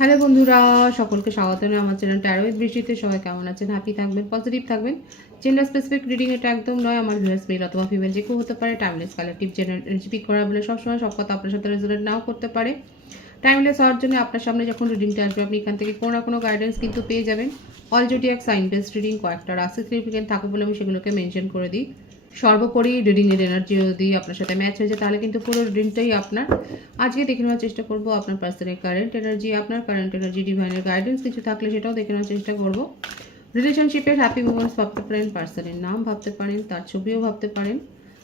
Hello বন্ধুরা, সকলকে স্বাগত জানাই আমার চ্যানেল ট্যারো উইথ বৃষ্টিতে। সবাই কেমন আছেন? হ্যাপি থাকবেন, পজিটিভ থাকবেন। জেন্ডার স্পেসিফিক রিডিং এটা একদম নয়। আমার ভিউয়ার্স মেল অথবা ফিমেল যে কেউ হতে পারে। টাইমলেস কালেকটিভ জেনারেল স্পিক করা বলে সবসময় সব কথা আপনার সাথে রেজোনেট নাও করতে পারে। টাইমলেস হওয়ার জন্য আপনার সামনে যখন রিডিংটা আসবে আপনি এখান থেকে কোনো না কোনো গাইডেন্স কিন্তু পেয়ে যাবেন। All zodiac sign based reading কয়েকটা রাশি সিগনিফিকেন্ট থাকে বলে আমি সেগুলোকে মেনশন করে দিই। সর্বোপরি রিডিংয়ের এনার্জি যদি আপনার সাথে ম্যাচ হয়ে যায় তাহলে কিন্তু পুরো রিডিংটাই আপনার। আজকে দেখে নেওয়ার চেষ্টা করব আপনার পার্সনের কারেন্ট এনার্জি, আপনার কারেন্ট এনার্জি, ডিভাইনের গাইডেন্স কিছু থাকলে সেটাও দেখে নেওয়ার চেষ্টা করব। রিলেশনশিপের হ্যাপি মোমেন্টস ভাবতে পারেন, পার্সনের নাম ভাবতে পারেন, তার ছবিও ভাবতে পারেন।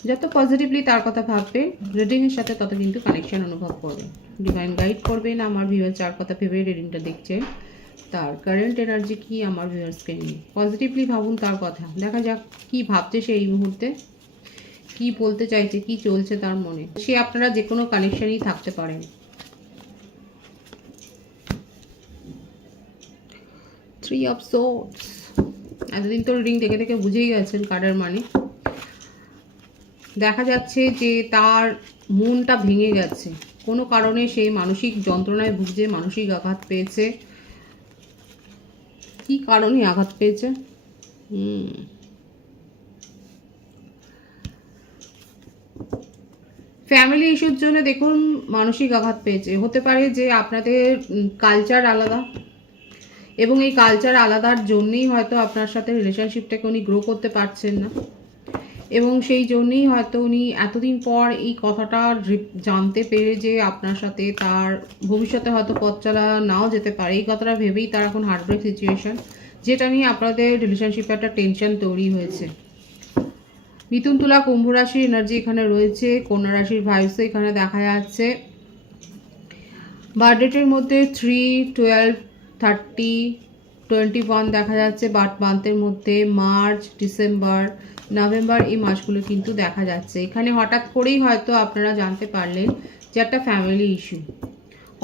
যত পজিটিভলি তার কথা ভাববেন রিডিংয়ের সাথে তত কিন্তু কানেকশন অনুভব করবেন। ডিভাইন গাইড করবেন। আমার ভিউয়ার যার কথা ভেবে রিডিংটা দেখছেন তার কারেন্ট এনার্জি কি আমার ভিউয়ার্সকে নিয়ে। পজিটিভলি ভাবুন তার কথা, দেখা যাক কি ভাবছে সে এই মুহূর্তে, কি বলতে চাইছে, কি চলছে তার মনে। সে আপনারা যে কোনো কানেকশনই থাকতে পারেন। Three of swords. এতদিন তো রিডিং দেখে দেখে বুঝেই গেছেন কার্ডের মানে। দেখা যাচ্ছে যে তার মনটা ভেঙে গেছে কোনো কারণে, সে মানসিক যন্ত্রণায় ভুগছে, মানসিক আঘাত পেয়েছে। কি কারণে আঘাত পেয়েছে? ফ্যামিলি ইস্যুর জন্য দেখুন মানসিক আঘাত পেয়েছে। হতে পারে যে আপনাদের কালচার আলাদা, এবং এই কালচার আলাদার জন্যই হয়তো আপনার সাথে রিলেশনশিপটাকে উনি গ্রো করতে পারছেন না, এবং সেই জন্যই হয়তো উনি এতদিন পর এই কথাটা জানতে পেরে যে আপনার সাথে তার ভবিষ্যতে হয়তো পথ চলা নাও যেতে পারে, এই কথাটা ভেবেই তার এখন হার্টব্রেক সিচুয়েশন, যেটা নিয়ে আপনাদের রিলেশনশিপে একটা টেনশন তৈরি হয়েছে। মিথুন, তুলা, কুম্ভ রাশির এনার্জি এখানে রয়েছে। কন্যা রাশির ভাইবসও এখানে দেখা যাচ্ছে। বার্থডেটের মধ্যে 3, 12, 30, 21 দেখা যাচ্ছে। মান্থের মধ্যে মার্চ, ডিসেম্বর, নভেম্বর এই মাসগুলো কিন্তু দেখা যাচ্ছে। এখানে হঠাৎ করেই হয়তো আপনারা জানতে পারলেন যে একটা ফ্যামিলি ইস্যু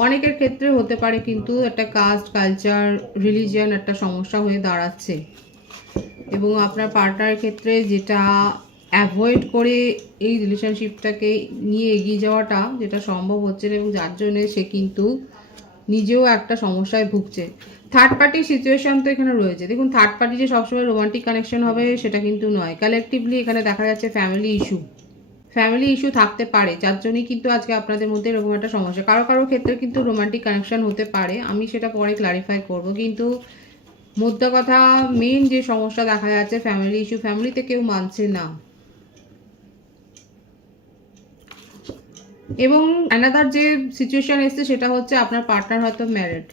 অনেকের ক্ষেত্রে হতে পারে, কিন্তু একটা কাস্ট, কালচার, রিলিজিয়ন একটা সমস্যা হয়ে দাঁড়াচ্ছে, এবং আপনার পার্টনারের ক্ষেত্রে যেটা অ্যাভয়েড করে এই রিলেশনশিপটাকে নিয়ে এগিয়ে যাওয়াটা যেটা সম্ভব হচ্ছে না, এবং যার জন্যে সে কিন্তু নিজেও একটা সমস্যায় ভুগছে। থার্ড পার্টি সিচুয়েশন তো এখানে রয়েছে। দেখুন, থার্ড পার্টি যে সবসময় রোমান্টিক কানেকশন হবে সেটা কিন্তু নয়। কালেকটিভলি এখানে দেখা যাচ্ছে ফ্যামিলি ইস্যু থাকতে পারে, যার জন্যই কিন্তু আজকে আপনাদের মধ্যে এরকম একটা সমস্যা। কারো কারো ক্ষেত্রে কিন্তু রোমান্টিক কানেকশন হতে পারে, আমি সেটা পরে ক্লারিফাই করব। কিন্তু মোদ্দা কথা, মেন যে সমস্যা দেখা যাচ্ছে ফ্যামিলি ইস্যু, ফ্যামিলিতে কেউ মানছে না। এবং অ্যানাদার যে সিচুয়েশন এসছে সেটা হচ্ছে আপনার পার্টনার হয়তো ম্যারিড,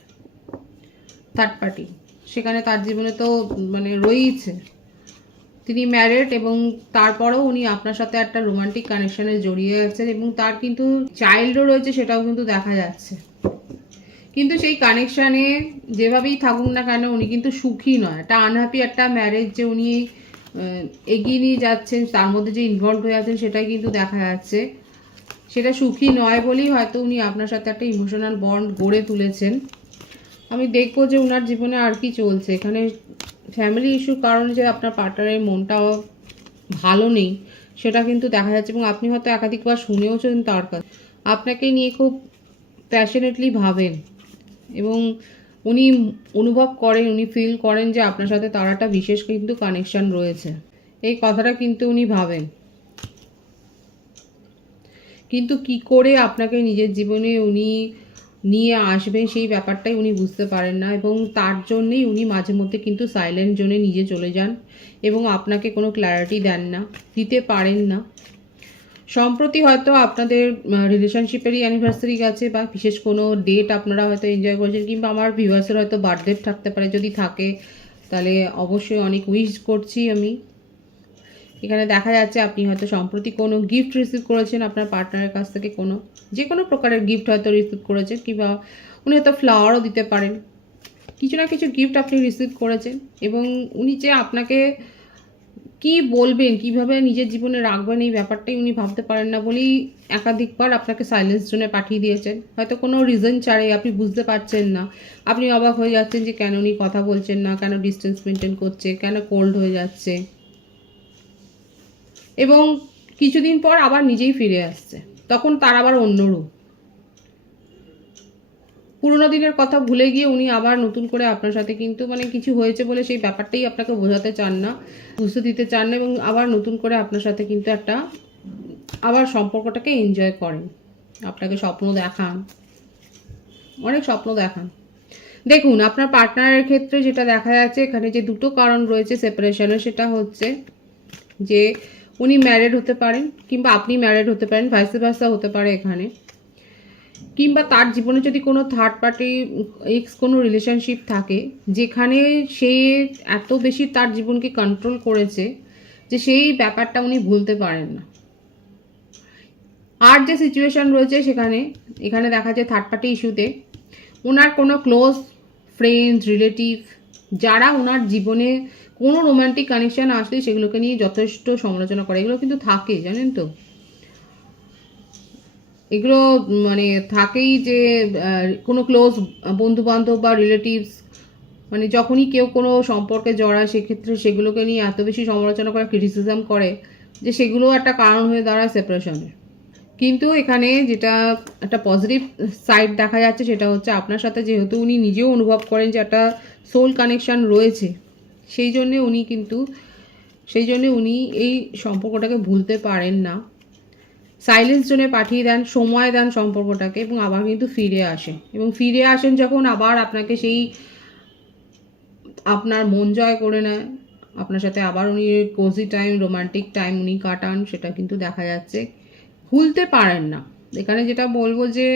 থার্ড পার্টি সেখানে তার জীবনে তো মানে রয়েইছে, তিনি ম্যারিড, এবং তারপরেও উনি আপনার সাথে একটা রোমান্টিক কানেকশনে জড়িয়ে আছেন, এবং তার কিন্তু চাইল্ডও রয়েছে, সেটাও কিন্তু দেখা যাচ্ছে। কিন্তু সেই কানেকশানে যেভাবেই থাকুক না কেন উনি কিন্তু সুখী নয়। একটা আনহ্যাপি একটা ম্যারেজ যে উনি এগিয়ে নিয়ে যাচ্ছেন, তার মধ্যে যে ইনভলভ হয়ে আছেন সেটাই কিন্তু দেখা যাচ্ছে। সেটা সুখী নয় বলেই হয়তো উনি আপনার সাথে একটা ইমোশনাল বন্ড গড়ে তুলেছেন। আমি দেখবো যে ওনার জীবনে আর কি চলছে। এখানে ফ্যামিলি ইস্যুর কারণে যে আপনার পার্টনারের মনটাও ভালো নেই সেটা কিন্তু দেখা যাচ্ছে, এবং আপনি হয়তো একাধিকবার শুনেওছেন তার কাছে। আপনাকে নিয়ে খুব প্যাশনেটলি ভাবেন, এবং উনি অনুভব করেন, উনি ফিল করেন যে আপনার সাথে তার একটা বিশেষ কিন্তু কানেকশন রয়েছে, এই কথাটা কিন্তু উনি ভাবেন। কিন্তু কি করে আপনাকে নিজের জীবনে উনি নিয়ে আসবেন সেই ব্যাপারটাই উনি বুঝতে পারেন না, এবং তার জন্যেই উনি মাঝে মধ্যে কিন্তু সাইলেন্ট জোনে নিজে চলে যান, এবং আপনাকে কোনো ক্ল্যারিটি দেন না, দিতে পারেন না। সম্প্রতি হয়তো আপনাদের রিলেশনশিপেরই অ্যানিভার্সারি গেছে, বা বিশেষ কোনো ডেট আপনারা হয়তো এনজয় করেছেন, কিংবা আমার ভিউয়ার্সের হয়তো বার্থডে থাকতে পারে। যদি থাকে তাহলে অবশ্যই অনেক উইশ করছি আমি। এখানে দেখা যাচ্ছে আপনি হয়তো সম্প্রতি কোনো গিফট রিসিভ করেছেন আপনার পার্টনারের কাছ থেকে, যে কোনো প্রকারের গিফট হয়তো রিসিভ করেছেন, কিংবা উনি হয়তো ফ্লাওয়ারও দিতে পারেন। কিছু না কিছু গিফট আপনি রিসিভ করেছেন, এবং উনি যে আপনাকে কি বলবেন, কিভাবে নিজের জীবনে রাখবেন এই ব্যাপারটাই উনি ভাবতে পারেন না বলেই একাধিকবার আপনাকে সাইলেন্স জোনে পাঠিয়ে দিয়েছেন। হয়তো কোনো রিজন ছাড়াই, আপনি বুঝতে পারছেন না, আপনি অবাক হয়ে যাচ্ছেন যে কেন উনি কথা বলছেন না, কেন ডিস্টেন্স মেনটেন করছে, কেন কোল্ড হয়ে যাচ্ছে, এবং কিছুদিন পর আবার নিজেই ফিরে আসছে, তখন তার আবার অন্য রূপ। পুরোনো দিনের কথা ভুলে গিয়ে উনি আবার নতুন করে আপনার সাথে কিন্তু মানে কিছু হয়েছে বলে সেই ব্যাপারটাই আপনাকে বোঝাতে চান না, বুঝতে দিতে চান না, এবং আবার নতুন করে আপনার সাথে কিন্তু একটা আবার সম্পর্কটাকে এনজয় করেন, আপনাকে স্বপ্ন দেখান, অনেক স্বপ্ন দেখান। দেখুন আপনার পার্টনারের ক্ষেত্রে যেটা দেখা যাচ্ছে এখানে যে দুটো কারণ রয়েছে সেপারেশনের, সেটা হচ্ছে যে উনি ম্যারেড হতে পারেন কিংবা আপনি ম্যারেড হতে পারেন, ভাইস ভার্সা হতে পারে এখানে, কিংবা তার জীবনে যদি কোনো থার্ড পার্টি এক্স কোনো রিলেশনশিপ থাকে যেখানে সে এত বেশি তার জীবনকে কন্ট্রোল করেছে যে সেই ব্যাপারটা উনি ভুলতে পারেন না। আর যে সিচুয়েশন রয়েছে সেখানে এখানে দেখা যায় থার্ড পার্টি ইস্যুতে ওনার কোনো ক্লোজ ফ্রেন্ডস রিলেটিভ যারা ওনার জীবনে কোনো রোমান্টিক কানেকশান আসলে সেগুলোকে নিয়ে যথেষ্ট সমালোচনা করে, এগুলো কিন্তু থাকে জানেন তো, এগুলো মানে থাকেই যে কোনো ক্লোজ বন্ধু বান্ধব বা রিলেটিভস মানে যখনই কেউ কোনো সম্পর্কে জড়ায় সেক্ষেত্রে সেগুলোকে নিয়ে এত বেশি সমালোচনা করে, ক্রিটিসিজম করে যে সেগুলো একটা কারণ হয়ে দাঁড়ায় সেপারেশনের। কিন্তু এখানে যেটা একটা পজিটিভ সাইড দেখা যাচ্ছে সেটা হচ্ছে আপনার সাথে যেহেতু উনি নিজেও অনুভব করেন যে একটা সোল কানেকশান রয়েছে, সেই জন্যে উনি এই সম্পর্কটাকে ভুলতে পারেন না। সাইলেন্স জোনে পাঠিয়ে দেন, সময় দেন সম্পর্কটাকে, এবং আবার কিন্তু ফিরে আসেন, এবং ফিরে আসেন যখন আবার আপনাকে সেই আপনার মন জয় করে নেয়, আপনার সাথে আবার উনি কোজি টাইম রোমান্টিক টাইম উনি কাটান, সেটা কিন্তু দেখা যাচ্ছে। ভুলতে পারেন না, এখানে যেটা বলবো যে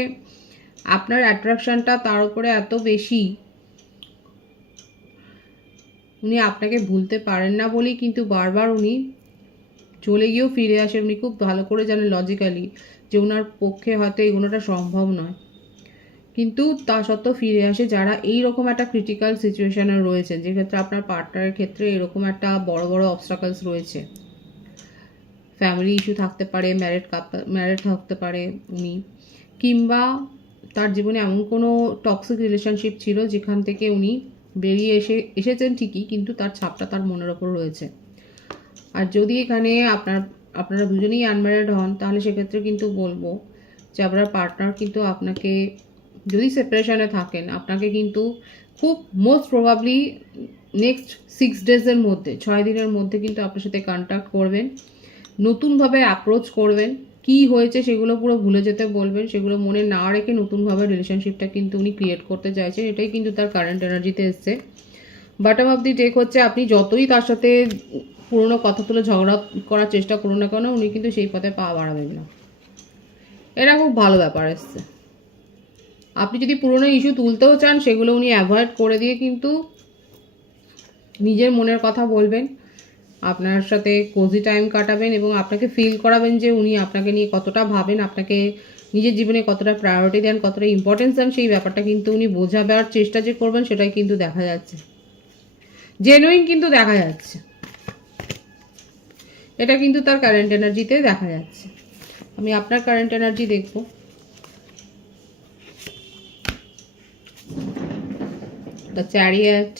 আপনার অ্যাট্রাকশনটা তার উপরে এত বেশি, উনি আপনাকে ভুলতে পারেন না বলেই কিন্তু বারবার উনি চলে গিয়েও ফিরে আসেন। উনি খুব ভালো করে জানেন লজিক্যালি যে ওনার পক্ষে হয়তো এগোনোটা সম্ভব নয়, কিন্তু তা সত্ত্বেও ফিরে আসে যারা এই রকম একটা ক্রিটিক্যাল সিচুয়েশনে রয়েছে, যেক্ষেত্রে আপনার পার্টনারের ক্ষেত্রে এরকম একটা বড় বড় অবস্ট্রাকলস রয়েছে, ফ্যামিলি ইস্যু থাকতে পারে, ম্যারেড থাকতে পারে উনি, কিংবা তার জীবনে এমন কোনো টক্সিক রিলেশনশিপ ছিল যেখান থেকে উনি বেরিয়ে এসেছেন ঠিকই, কিন্তু তার ছাপটা তার মনের ওপর রয়েছে। আর যদি এখানে আপনারা দুজনেই আনম্যারেড হন তাহলে সেক্ষেত্রে কিন্তু বলবো যে আপনার পার্টনার কিন্তু আপনাকে, যদি সেপারেশনে থাকেন, আপনাকে কিন্তু খুব মোস্ট প্রবাবলি নেক্সট 6 ডেজের মধ্যে 6 দিনের মধ্যে কিন্তু আপনার সাথে কন্ট্যাক্ট করবেন, নতুনভাবে অ্যাপ্রোচ করবেন, কি হয়েছে সেগুলো পুরো ভুলে যেতে বলবেন, সেগুলো মনে না রেখে নতুনভাবে রিলেশনশিপটা কিন্তু উনি ক্রিয়েট করতে চাইছেন, এটাই কিন্তু তার কারেন্ট এনার্জিতে এসছে। বটম অফ দি টেক হচ্ছে আপনি যতই তার সাথে পুরনো কথা তুলে ঝগড়া করার চেষ্টা করুন না কেন, উনি কিন্তু সেই পথে পা বাড়াবেন না। এটা খুব ভালো ব্যাপার এসছে। আপনি যদি পুরনো ইস্যু তুলতেও চান সেগুলো উনি অ্যাভয়েড করে দিয়ে কিন্তু নিজের মনের কথা বলবেন, আপনার সাথে কোজি টাইম কাটাবেন, এবং আপনাকে ফিল করাবেন যে উনি আপনাকে নিয়ে কতটা ভাবেন, আপনাকে নিজের জীবনে কতটা প্রায়োরিটি দেন, কতটা ইম্পর্টেন্স দেন, সেই ব্যাপারটা কিন্তু উনি বোঝাবার চেষ্টা যে করবেন সেটাই কিন্তু দেখা যাচ্ছে, জেনুইন কিন্তু দেখা যাচ্ছে। এটা কিন্তু তার কারেন্ট এনার্জিতে দেখা যাচ্ছে। আমি আপনার কারেন্ট এনার্জি দেখব। দ্য চ্যারিয়েট,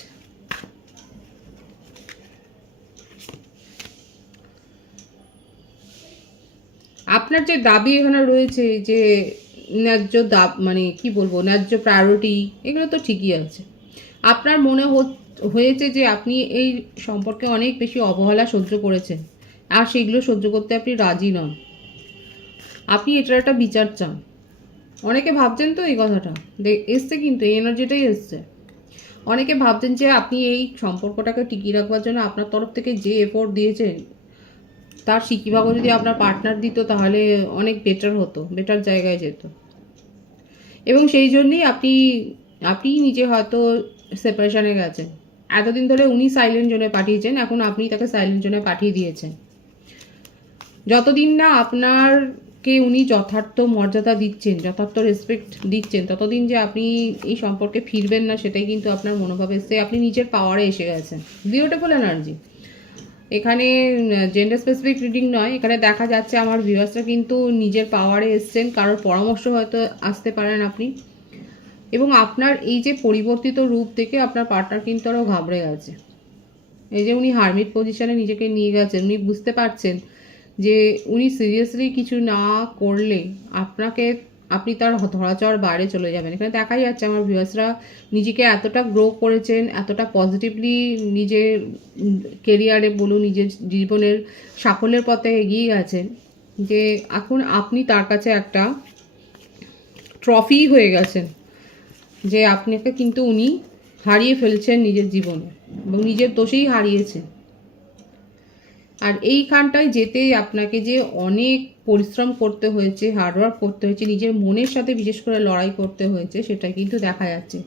আপনার যে দাবি এখানে রয়েছে যে ন্যায্য মানে কি বলবো, ন্যায্য প্রায়োরিটি, এগুলো তো ঠিকই আছে। আপনার মনে হয়েছে যে আপনি এই সম্পর্কে অনেক বেশি অবহেলা সহ্য করেছেন, আর সেগুলো সহ্য করতে আপনি রাজি নন, আপনি এটার একটা বিচার চান। অনেকে ভাবছেন তো এই কথাটা এসছে, কিন্তু এই এনার্জিটাই এসছে। অনেকে ভাবছেন যে আপনি এই সম্পর্কটাকে টিকিয়ে রাখবার জন্য আপনার তরফ থেকে যে এফোর্ট দিয়েছেন তার সিকিভাগও যদি আপনার পার্টনার দিত তাহলে অনেক বেটার হতো, বেটার জায়গায় যেত, এবং সেই জন্যই আপনি নিজে হয়তো সেপারেশনে গেছেন। এতদিন ধরে উনি সাইলেন্ট জোনে পাঠিয়েছেন, এখন আপনি তাকে সাইলেন্ট জোনে পাঠিয়ে দিয়েছেন। যতদিন না আপনারকে উনি যথার্থ মর্যাদা দিচ্ছেন, যথার্থ রেসপেক্ট দিচ্ছেন, ততদিন যে আপনি এই সম্পর্কে ফিরবেন না সেটাই কিন্তু আপনার মনোভাব এসছে। আপনি নিজের পাওয়ারে এসে গেছেন। Beautiful energy. এখানে জেন্ডার স্পেসিফিক রিডিং নয়, এখানে দেখা যাচ্ছে আমার ভিউয়ার্সরা কিন্তু নিজের পাওয়ারে এসছেন, কারোর পরামর্শ হয়তো আসতে পারেন আপনি, এবং আপনার এই যে পরিবর্তিত রূপ থেকে আপনার পার্টনার কিন্তু আরও ঘাবড়ে গেছে। এই যে উনি হারমিট পজিশনে নিজেকে নিয়ে গেছেন, উনি বুঝতে পারছেন যে উনি সিরিয়াসলি কিছু না করলে আপনাকে আপনি তার ধরাচড় বাইরে চলে যাবেন। এখানে দেখাই যাচ্ছে আমার ভিউয়ার্সরা নিজেকে এতটা গ্রো করেছেন, এতটা পজিটিভলি নিজের কেরিয়ারে বলুন, নিজের জীবনের সাফল্যের পথে এগিয়ে গেছেন, যে এখন আপনি তার কাছে একটা ট্রফি হয়ে গেছেন, যে আপনাকে কিন্তু উনি হারিয়ে ফেলছেন নিজের জীবনে এবং নিজের দোষেই হারিয়েছেন। আর এইখানটায় যেতেই আপনাকে যে অনেক পরিশ্রম করতে হয়েছে, হার্ডওয়ার্ক করতে হয়েছে, নিজের মনের সাথে বিশেষ করে লড়াই করতে হয়েছে, সেটা কিন্তু দেখা যাচ্ছে।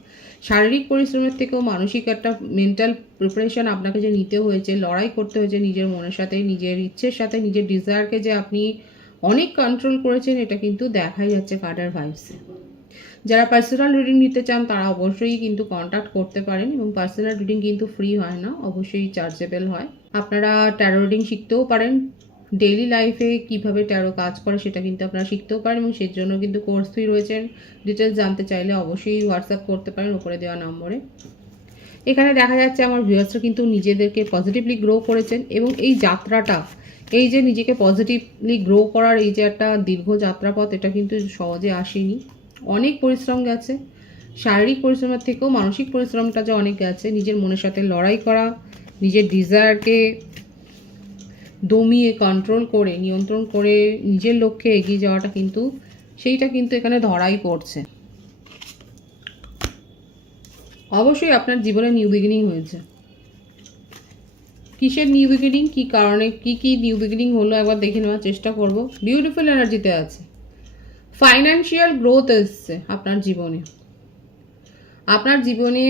শারীরিক পরিশ্রমের থেকেও মানসিক একটা মেন্টাল প্রিপারেশন আপনাকে যে নিতে হয়েছে, লড়াই করতে হয়েছে নিজের মনের সাথে, নিজের ইচ্ছের সাথে, নিজের ডিজায়ারকে যে আপনি অনেক কন্ট্রোল করেছেন, এটা কিন্তু দেখাই যাচ্ছে কার্ডের ভাইবসে। যারা পার্সোনাল রিডিং নিতে চান তারা অবশ্যই কিন্তু কন্ট্যাক্ট করতে পারেন, এবং পার্সোনাল রিডিং কিন্তু ফ্রি হয় না, অবশ্যই চার্জেবল হয়। আপনারা ট্যারো রিডিং শিখতেও পারেন, ডেইলি লাইফে কিভাবে ট্যারো কাজ করে সেটা কিন্তু আপনারা শিখতেও পারেন, এবং সেই জন্য কিন্তু কোর্স ফি রয়েছেন। ডিটেলস জানতে চাইলে অবশ্যই হোয়াটসঅ্যাপ করতে পারেন উপরে দেওয়া নম্বরে। এখানে দেখা যাচ্ছে আমার ভিউয়ার্সরা কিন্তু নিজেদেরকে পজিটিভলি গ্রো করেছেন, এবং এই যাত্রাটা, এই যে নিজেকে পজিটিভলি গ্রো করার এই যে একটা দীর্ঘ যাত্রাপথ, এটা কিন্তু সহজে আসেনি, অনেক পরিশ্রম গেছে। শারীরিক পরিশ্রমের থেকেও মানসিক পরিশ্রমটা যে অনেক গেছে, নিজের মনের সাথে লড়াই করা, নিজের ডিজায়ারকে দমিয়ে কন্ট্রোল করে, নিয়ন্ত্রণ করে নিজের লক্ষ্যে এগিয়ে যাওয়াটা কিন্তু, সেইটা কিন্তু এখানে ধরাই পড়ছে। অবশ্যই আপনার জীবনে নিউ বিগিনিং হয়েছে। কিসের নিউ বিগিনিং, কী কারণে, কি নিউ বিগিনিং হলো একবার দেখে নেওয়ার চেষ্টা করব। বিউটিফুল এনার্জিতে আছে। ফাইন্যান্সিয়াল গ্রোথ এসছে আপনার জীবনে। আপনার জীবনে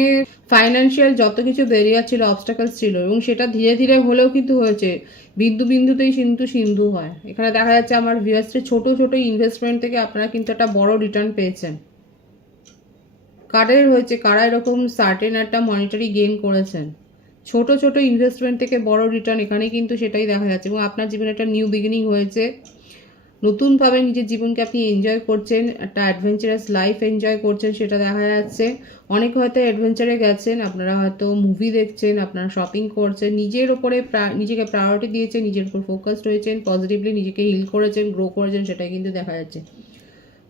ফাইন্যান্সিয়াল যত কিছু ব্যারিয়ার ছিল, অবস্টাকলস ছিল, এবং সেটা ধীরে ধীরে হলেও কিন্তু হয়েছে। বিন্দু বিন্দুতেই কিন্তু সিন্ধু হয়। এখানে দেখা যাচ্ছে আমার ভিউয়ার্সের ছোট ছোট ইনভেস্টমেন্ট থেকে আপনারা কিন্তু একটা বড় রিটার্ন পেয়েছেন। কাদের হয়েছে, কারা এরকম সার্টেন একটা মনিটারি গেইন করেছেন। ছোট ছোট ইনভেস্টমেন্ট থেকে বড় রিটার্ন, এখানে কিন্তু সেটাই দেখা যাচ্ছে। এবং আপনার জীবনে একটা নিউ বিগিনিং হয়েছে, নতুনভাবে নিজের জীবনকে আপনি এনজয় করছেন, একটা অ্যাডভেঞ্চারাস লাইফ এনজয় করছেন, সেটা দেখা যাচ্ছে। অনেকে হয়তো অ্যাডভেঞ্চারে গেছেন, আপনারা হয়তো মুভি দেখছেন, আপনারা শপিং করছেন, নিজের ওপরে নিজেকে প্রায়োরিটি দিয়েছেন, নিজের উপর ফোকাসড হয়েছেন, পজিটিভলি নিজেকে হিল করেছেন, গ্রো করেছেন, সেটাই কিন্তু দেখা যাচ্ছে।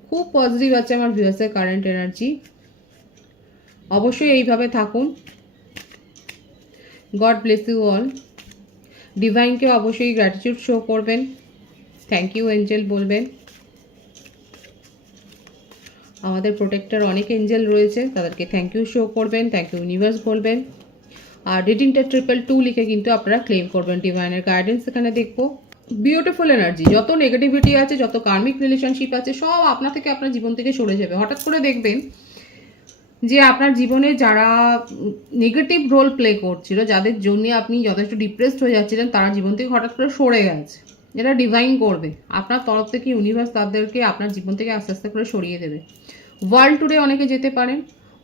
খুব পজিটিভ আছে আমার ভিউয়ার্সের কারেন্ট এনার্জি। অবশ্যই এইভাবে থাকুন। God bless you all. ডিভাইনকে অবশ্যই গ্র্যাটিটিউড শো করবেন, থ্যাংক ইউ এঞ্জেল বলবেন। আমাদের প্রোটেক্টর অনেক এঞ্জেল রয়েছে, তাদেরকে থ্যাংক ইউ শো করবেন, থ্যাংক ইউ ইউনিভার্স বলবেন। আর রিডিংটা 222 লিখে কিন্তু আপনারা ক্লেম করবেন। ডিভাইনের গাইডেন্স এখানে দেখবো। Beautiful energy. যত নেগেটিভিটি আছে, যত কার্মিক রিলেশনশিপ আছে, সব আপনার থেকে, আপনার জীবন থেকে সরে যাবে। হঠাৎ করে দেখবেন যে আপনার জীবনে যারা নেগেটিভ রোল প্লে করছিল, যাদের জন্য আপনি যথেষ্ট ডিপ্রেসড হয়ে যাচ্ছিলেন, তারা জীবন থেকে হঠাৎ করে সরে গেছে। এটা ডিভাইন করবে আপনার তরফ থেকে, ইউনিভার্স তাদেরকে আপনার জীবন থেকে আস্তে আস্তে করে সরিয়ে দেবে। ওয়ার্ল্ড ট্যুরে অনেকে যেতে পারেন,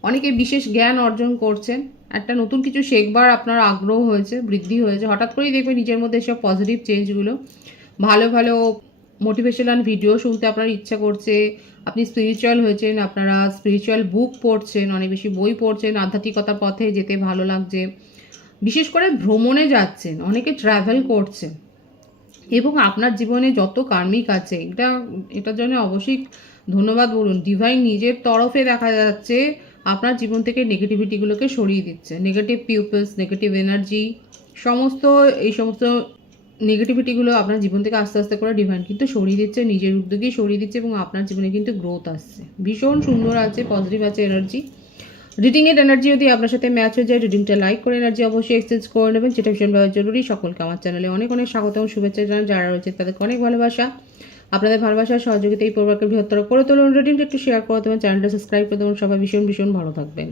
অনেকে বিশেষ জ্ঞান অর্জন করছেন, একটা নতুন কিছু শেখবার আপনার আগ্রহ হয়েছে, বৃদ্ধি হয়েছে। হঠাৎ করেই দেখবেন নিজের মধ্যে এসব পজিটিভ চেঞ্জগুলো, ভালো ভালো মোটিভেশনাল ভিডিও শুনতে আপনার ইচ্ছা করছে, আপনি স্পিরিচুয়াল হয়েছেন, আপনারা স্পিরিচুয়াল বুক পড়ছেন, অনেক বেশি বই পড়ছেন, আধ্যাত্মিকতার পথে যেতে ভালো লাগছে, বিশেষ করে ভ্রমণে যাচ্ছেন, অনেকে ট্রাভেল করছেন, এবং আপনার জীবনে যত কার্মিক আছে, এটার জন্য অবশ্যই ধন্যবাদ বলুন। ডিভাইন নিজের তরফে দেখা যাচ্ছে আপনার জীবন থেকে নেগেটিভিটিগুলোকে সরিয়ে দিচ্ছে। নেগেটিভ পিপলস, নেগেটিভ এনার্জি, এই সমস্ত নেগেটিভিটিগুলো আপনার জীবন থেকে আস্তে আস্তে করে ডিভাইন কিন্তু সরিয়ে দিচ্ছে, নিজের উদ্যোগেই সরিয়ে দিচ্ছে, এবং আপনার জীবনে কিন্তু গ্রোথ আসছে। ভীষণ সুন্দর আছে, পজিটিভ আছে এনার্জি। রিডিংয়ের এনার্জি যদি আপনার সাথে ম্যাচ হয়ে যায়, রিডিংটা লাইক করে এনার্জি অবশ্যই এক্সচেঞ্জ করে নেবেন, যেটা ভীষণভাবে জরুরি। সকলকে আমার চ্যানেলে অনেক অনেক স্বাগত এবং শুভেচ্ছা জানান। যারা রয়েছে তাদেরকে অনেক ভালোবাসা। আপনাদের ভালোবাসার সহযোগিতা এই পরিবারকে বৃহত্তর করে তুলুন। রিডিংটা একটু শেয়ার করে দেবেন, চ্যানেলটা সাবস্ক্রাইব করে দেবেন। সবাই ভীষণ ভীষণ ভালো থাকবেন।